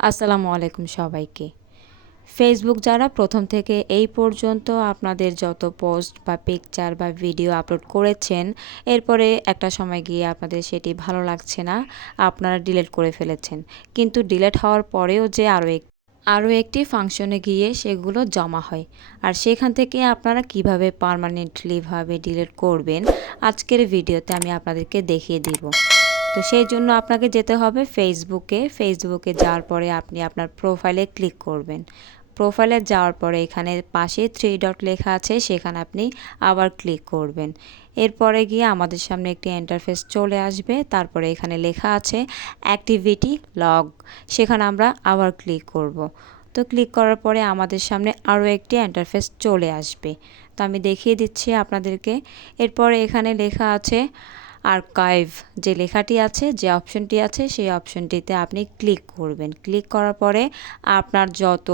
আসসালামু আলাইকুম সবাইকে। ফেসবুক যারা প্রথম থেকে এই পর্যন্ত আপনাদের যত পোস্ট বা পিকচার বা ভিডিও আপলোড করেছেন, এরপরে একটা সময় গিয়ে আপনাদের সেটি ভালো লাগছে না, আপনারা ডিলিট করে ফেলেছেন। কিন্তু ডিলিট হওয়ার পরেও যে আরও একটি ফাংশনে গিয়ে সেগুলো জমা হয়। আর সেখান থেকে আপনারা কিভাবে পার্মানেন্টলিভাবে ডিলিট করবেন, আজকের ভিডিওতে আমি আপনাদেরকে দেখিয়ে দিব। তো সেই জন্য আপনাকে যেতে হবে ফেসবুকে যাওয়ার পরে আপনি আপনার প্রোফাইলে ক্লিক করবেন। প্রোফাইলে যাওয়ার পরে এখানে পাশে 3 ডট লেখা আছে, সেখানে আপনি আবার ক্লিক করবেন। এরপরে গিয়ে আমাদের সামনে একটি ইন্টারফেস চলে আসবে। তারপরে এখানে লেখা আছে অ্যাক্টিভিটি লগ, সেখানে আমরা আবার ক্লিক করব। তো ক্লিক করার পরে আমাদের সামনে আরও একটি ইন্টারফেস চলে আসবে। তো আমি দেখিয়ে দিচ্ছি আপনাদেরকে। এরপরে এখানে লেখা আছে আর্কাইভ, যে লেখাটি আছে, যে অপশনটি আছে, সেই অপশনটিতে আপনি ক্লিক করবেন। ক্লিক করার পরে আপনার যত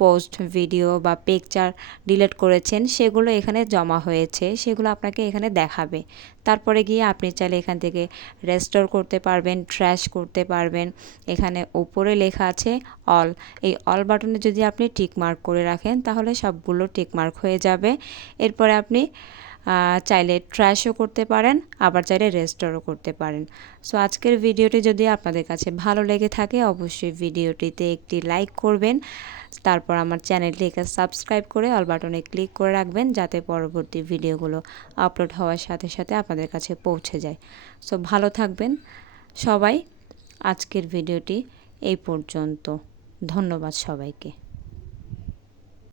পোস্ট, ভিডিও বা পিকচার ডিলিট করেছেন সেগুলো এখানে জমা হয়েছে, সেগুলো আপনাকে এখানে দেখাবে। তারপরে গিয়ে আপনি চাইলে এখান থেকে রেস্টোর করতে পারবেন, ট্র্যাশ করতে পারবেন। এখানে উপরে লেখা আছে অল, এই অল বাটনে যদি আপনি টিকমার্ক করে রাখেন তাহলে সবগুলো টিকমার্ক হয়ে যাবে। এরপরে আপনি চাইলে ট্র্যাশও করতে পারেন, আবার চাইলে রেস্টোরও করতে পারেন। সো আজকের ভিডিওটি যদি আপনাদের কাছে ভালো লেগে থাকে অবশ্যই ভিডিওটিতে একটি লাইক করবেন। তারপর আমার চ্যানেলটিকে সাবস্ক্রাইব করে অল বাটনে ক্লিক করে রাখবেন, যাতে পরবর্তী ভিডিওগুলো আপলোড হওয়ার সাথে সাথে আপনাদের কাছে পৌঁছে যায়। সো ভালো থাকবেন সবাই। আজকের ভিডিওটি এই পর্যন্ত। ধন্যবাদ সবাইকে।